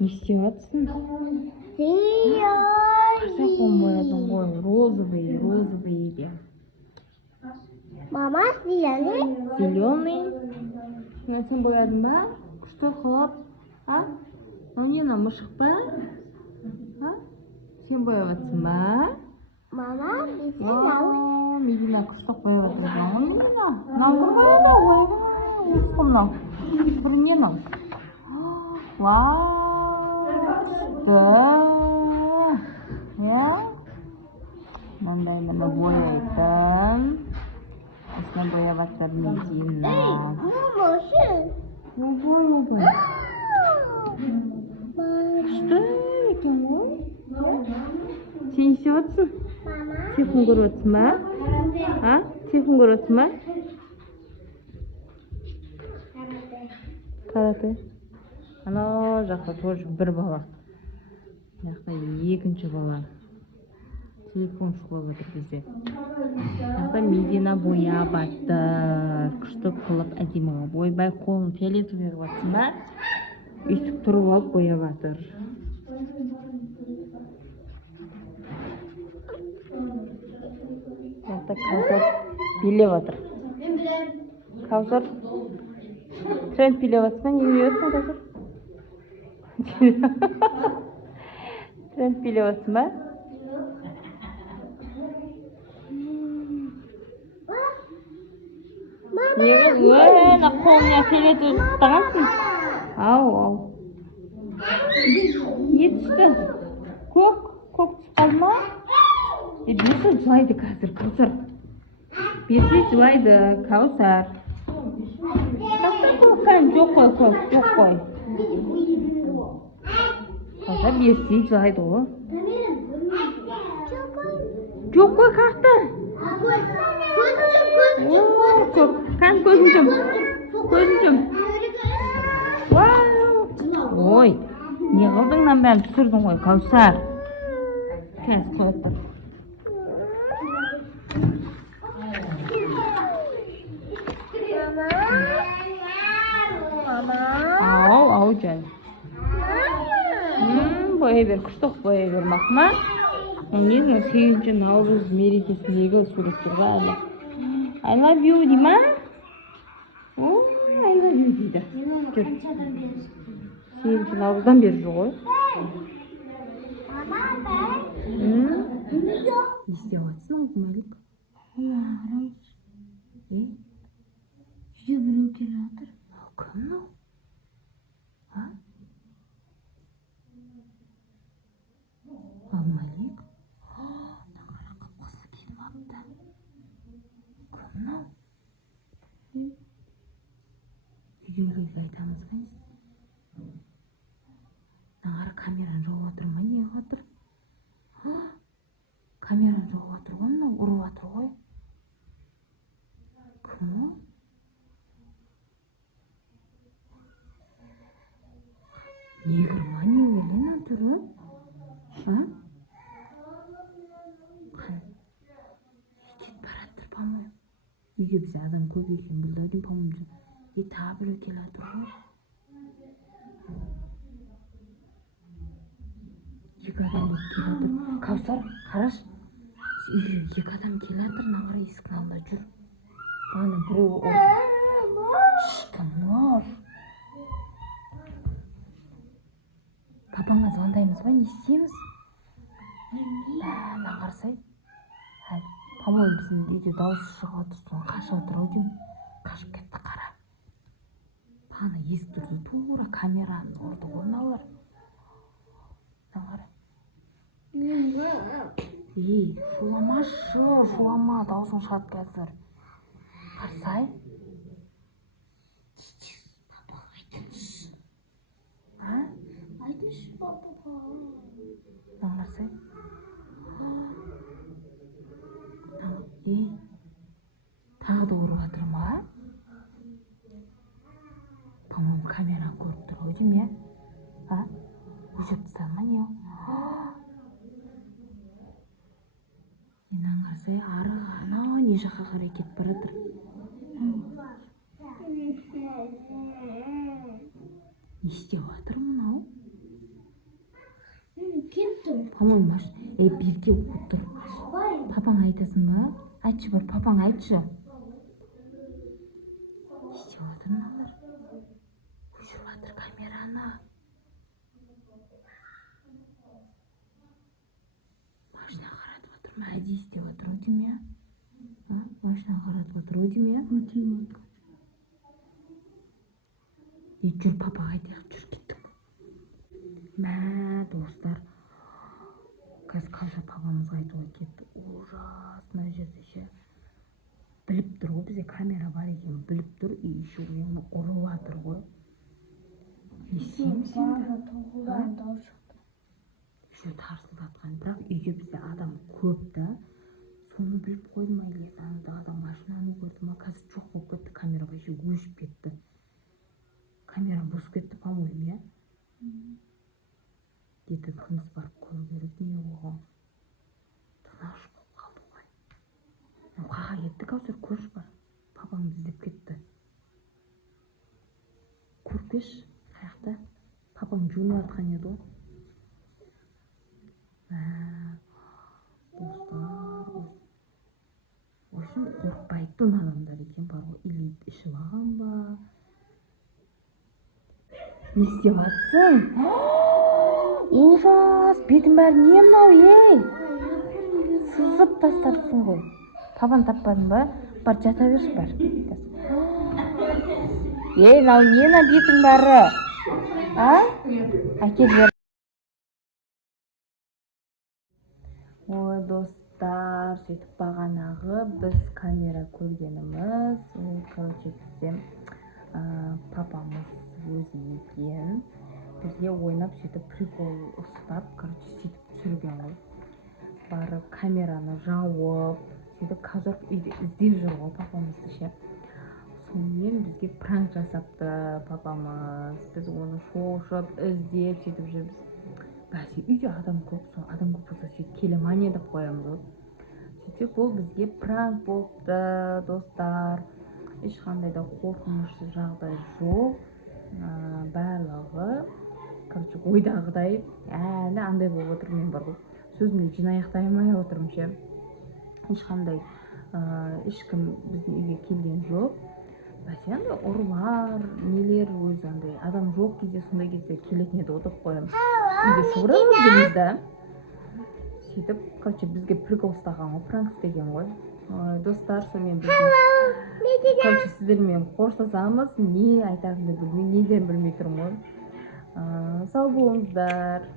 Не істеп жатсың? Қарса қолын боядың ғой. Розовый де. Мама, зеленый. Зеленый. Сен боядың ба? Күшті қылып. Онена мұшық ба? Сен бояп жатсың ба? Мама, bizden Медина күшті бояп жатыр екен ғой Медина. Мынау бір бояды. Ойбай, осы ғой мынау. Бір ненің. Вау, күшті. Мындай міне бояйтын. Осыны бояп жатыр Медина. Ойбай. Күшті екен ғой. Сен не істеп жатсың? Телефон көріп жатсың ба? Телефон көріп жатсың ба? Карате. Анау жақта тоже бір бала. Жақта екінші бала. Телефон шулап отыр бізде. Жақта Медина бояп жатыр. Күшті қылып әдемі. Ойбай, қолын фиолетовый қылып жатсың ба? Өйстіп тұрып алып бояп жатыр. Жақта Каусар билеп жатыр. Каусар тренд билеп жатсың ба? Не билеп жатсың, Каусар? Тренд билеп жатсың ба? Неге қолыңа фиолетовый ұстағансың? Ау. Не түсті? Көк түсіп қалды ма? Бесі жылайды қазір, Каусар. Бесі жылайды, Каусар. Жоқ қой. Каусар бесі жылайды ғой. Жоқ қой, қақты. Көзін жым. Ой, не қылдыңнан бәрін түсірдің ғой, Каусар. Қазір қойып тұр. Ау, жан. Боя бер, күшті боя бер, мақма. Несің 8-ші наурыз мерекесіндегі суреттерге әлі. I love you дей ма? I love you дейді. Жүр. 8-ші наурыздан бері жүр ғой. Не істеп жатсың, Алтынбек? Жүре біреу келе жатыр. Кім мынау? Алмалик? Нағара қып-қызыл киініп алыпты. Кім мынау? Үйдегілерге айтамыз ба? Нағара камераны жауып жатыр ма? Не қылып жатыр? Камераны жауып жатыр ғой, мынау ұрып жатыр ғой. Кім ол? Негр ма, не өлең түрі? Кетіп бараттыр, по-моему. Үйге біз адам көп екен, бұлдайдың, по-моему. Тағы біреу келе жатыр ғой. Екі адам келе жатыр. Каусар, қараш. Екі адам келе жатыр, нағара есіктің алдында жүр. Ана біреу кім? Папаңа звондаймыз ба, не істейміз? Нағарсай. По-моему, біздің үйде дауысы шығып отыр, соны қашып отыр ау деймін. Қашып кетті, қара. Ана есікті тура камераны ұрды ғой мыналар. Нағара. Шулама, даусың шығады қазір. Қарсай. Айтыңызшы папаға. Нағарсай. Тағы да ұрып жатыр ма? По-моему, камераны көріп тұр ғой деймін, Өшіп тастады ма, не? Мен аңғарсай, ары анау не жаққа қарай кетіп бара жатыр. Не істеп жатыр мынау? по-моему машина бирге отыр. Папаң айтасың ба? Айтшы бір, папаң айтшы. Не істеп отыр мыналар? Өшіріп жатыр камераны. Машина қаратып отыр ма? Әдейі істеп отыр ау деймін, а? Машина қаратып отыр ау деймін, жүр папаға айтайық, жүр кеттік. Мә, достар, қазір папамызға айтуға кетті. Ужас, мына жерде ше. Біліп тұр ғой, бізде камера бар екен, біліп тұр, и еще оны ұрып жатыр ғой. Не істейміз енді? Еще тарсылдатқан, бірақ үйде бізде адам көп та. Соны біліп қойды ма, или санды адам машинаны көрді ма? Қазір жоқ болып кетті, камера вообще өшіп кетті. Камера бұзып кетті, по-моему, я? Где-то қымыз барып көру керек, не оған. Тынаш болып қалды ғой. Қаға кетті, қазір көрші бар. Папамыз іздеп кетті. Көрпеш, қаяқта? Папам жуынып жатқан еді ғой. Достар, в общем, қорықпайтын адамдар екен бар ғой. Или ішіп алған ба? Не істеп жатсың? Ужас, бетің бәрі не мынау, ей? Сызып тастарсың ғой. Папаны таппадың ба? Бар, жата берші, бар. Ей, мынау не мына бетің бәрі? А? Әкел бер. Ой, достар, сөйтіп бағанағы біз камера көргеніміз, короче, бізде папамыз өзі екен. Бізге ойнап сөйтіп прикол ұстап, короче, сөйтіп түсірген ғой. Барып камераны жауып, сөйтіп қазір үйде іздеп жүр ғой папамызды ше. Сонымен бізге пранк жасапты папамыз. Біз оны шошып, іздеп сөйтіп жүрміз. Бәсе үйде адам көп, сол адам көп болса сөйтіп келемания деп қоямыз ғой. Сөйтіп ол бізге пранк болыпты, достар. Ешқандай да қорқынышты жағдай жоқ. Барлығы, короче, ойдағыдай әлі андай болып отыр, мен бар ғой. Сөзімді жинай аяқтай алмай отырмын ше. Ешқандай ешкім біздің үйге келген жоқ. Бәсе андай ұрылар, нелер өзі андай адам жоқ кезде, сондай кезде келетін еді ғой деп қоямын. Үйде шұбырып жүрміз да. Сөйтіп, короче, бізге прикол ұстаған ғой, пранк істеген ғой. Достар, сонымен біздің, короче, сіздермен қоштасамыз, не айтарымды білмей, неден білмей тұрмын ғой. Сау болыңыздар.